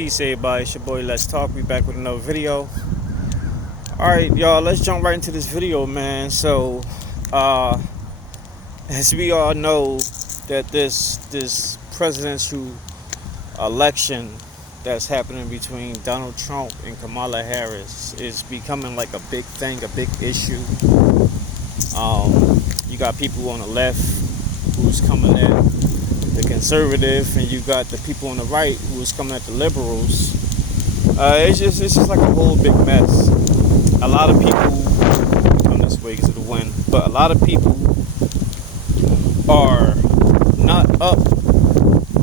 Peace, everybody. It's your boy Let's Talk. We back with another video. Alright, y'all, let's jump right into this video, man. So, as we all know, that this presidential election that's happening between Donald Trump and Kamala Harris is becoming like a big thing, a big issue. You got people on the left who's coming at the conservative, and you got the people on the right who's coming at the liberals. It's just like a whole big mess. A lot of people come this way because of the wind, but a lot of people are not up.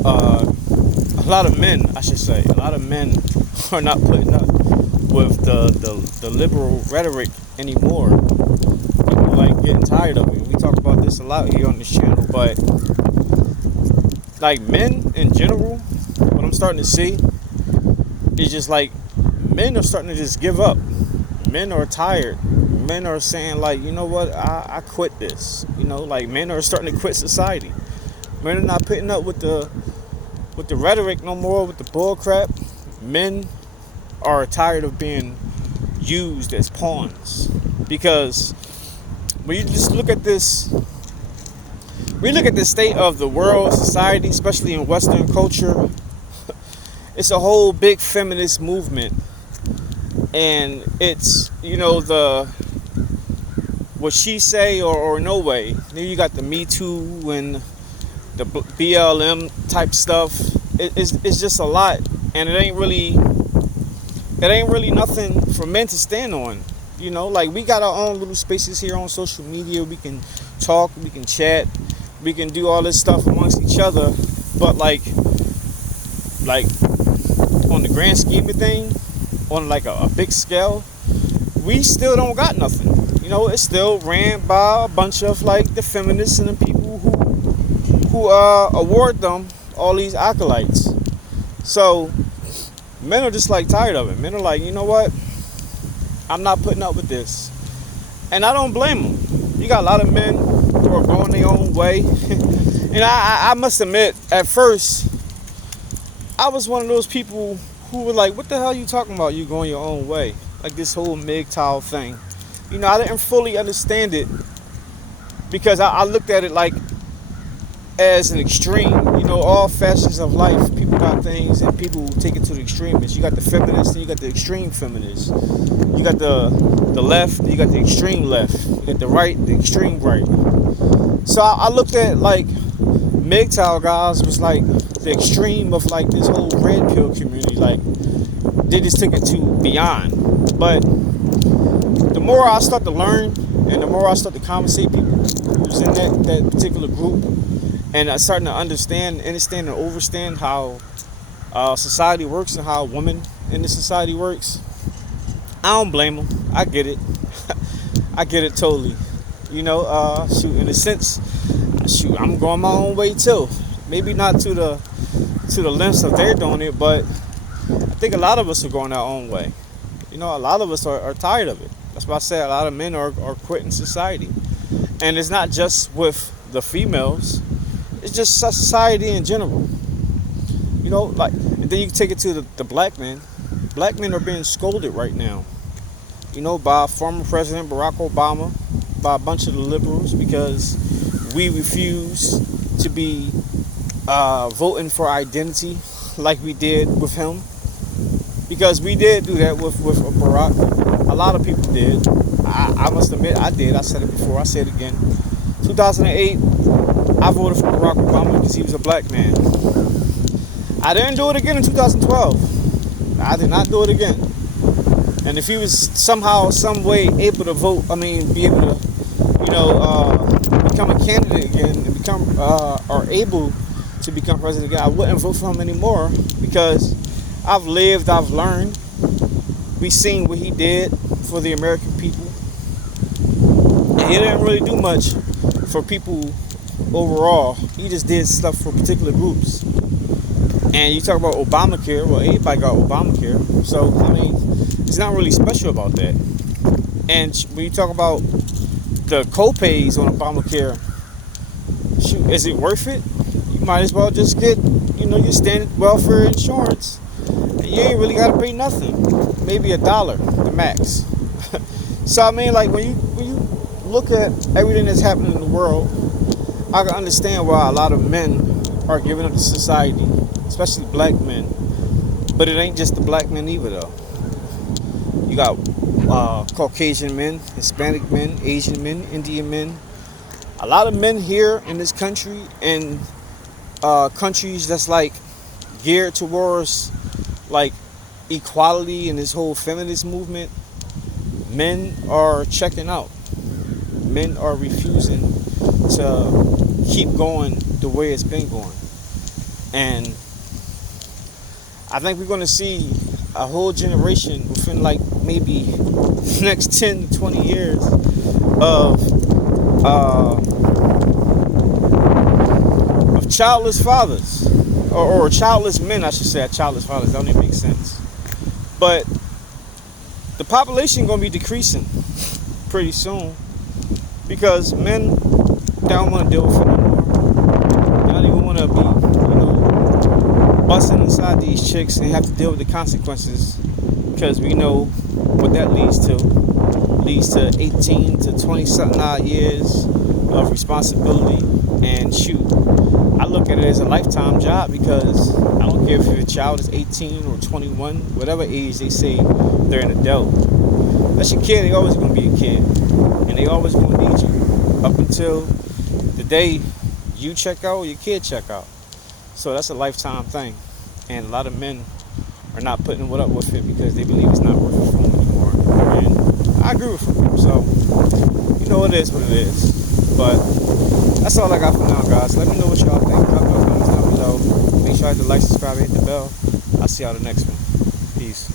A lot of men, I should say, a lot of men are not putting up with the liberal rhetoric anymore. People like getting tired of it. We talk about this a lot here on this channel, but like men in general, what I'm starting to see is just like men are starting to just give up. Men are tired. Men are saying like, you know what, I quit this. You know, like men are starting to quit society. Men are not putting up with the rhetoric no more, with the bull crap. Men are tired of being used as pawns. Because when you just look at this, we look at the state of the world, society, especially in Western culture, it's a whole big feminist movement. And it's, you know, the what she say or no way. Then you got the Me Too and the BLM type stuff. It's just a lot, and it ain't really nothing for men to stand on. You know, like we got our own little spaces here on social media. We can talk, we can chat, we can do all this stuff amongst each other. But like on the grand scheme of things, on like a big scale, we still don't got nothing. You know, it's still ran by a bunch of like the feminists and the people who award them all these acolytes. So men are just like tired of it. Men are like, you know what, I'm not putting up with this. And I don't blame them. You got a lot of men who are going their own way. And I must admit, at first I was one of those people who were like, what the hell are you talking about, you going your own way? Like this whole MGTOW thing. You know, I didn't fully understand it because I looked at it like as an extreme. You know, all facets of life, people got things and people take it to the extremists. You got the feminists and you got the extreme feminists. You got the left, you got the extreme left. You got the right, the extreme right. So I looked at like MGTOW guys was like the extreme of like this whole red pill community. Like they just took it to beyond. But the more I start to learn and the more I start to conversate people who's in that particular group, and I'm starting to understand and understand how society works and how women in the society works, I don't blame them. I get it. I get it totally. You know, shoot, in a sense, shoot, I'm going my own way too. Maybe not to the lengths that they're doing it, but I think a lot of us are going our own way. You know, a lot of us are tired of it. That's why I say a lot of men are quitting society. And it's not just with the females. It's just society in general. You know, like, and then you can take it to the black men. Black men are being scolded right now. You know, by former President Barack Obama, by a bunch of the liberals, because we refuse to be voting for identity like we did with him. Because we did do that with Barack. A lot of people did. I must admit, I did. I said it before. I say it again. 2008, I voted for Barack Obama because he was a black man. I didn't do it again in 2012. I did not do it again. And if he was somehow, some way able to vote, be able to, you know, become a candidate again and become, or able to become president again, I wouldn't vote for him anymore because I've lived, I've learned. We've seen what he did for the American people. And he didn't really do much for people overall. He just did stuff for particular groups. And you talk about Obamacare, well, everybody got Obamacare. So, it's not really special about that. And when you talk about the co-pays on Obamacare, shoot, is it worth it? You might as well just get, you know, your standard welfare insurance. you ain't really gotta pay nothing. Maybe $1, the max. So I mean, like when you look at everything that's happening in the world, I can understand why a lot of men are giving up to society, especially black men. But it ain't just the black men either, though. You got Caucasian men, Hispanic men, Asian men, Indian men. A lot of men here in this country and countries that's like geared towards like equality and this whole feminist movement. Men are checking out. Men are refusing to keep going the way it's been going. And I think we're going to see a whole generation within like maybe the next 10 to 20 years of childless fathers or childless men, I should say. Childless fathers don't even make sense. But the population going to be decreasing pretty soon because men don't want to deal with it no more. They don't even want to be, busting inside these chicks and have to deal with the consequences because we know what that leads to. Leads to 18 to 20 something odd years of responsibility. And shoot, I look at it as a lifetime job because I don't care if your child is 18 or 21, whatever age they say they're an adult. That's your kid. They always going to be a kid, and they always going to need you up until the day you check out or your kid check out. So that's a lifetime thing, and a lot of men are not putting up with it because they believe it's not worth it for them anymore. And I agree with them. So it is what it is. But that's all I got for now, guys. Let me know what y'all think. Drop your comments down below. Make sure you hit the like, subscribe, and hit the bell. I'll see y'all the next one. Peace.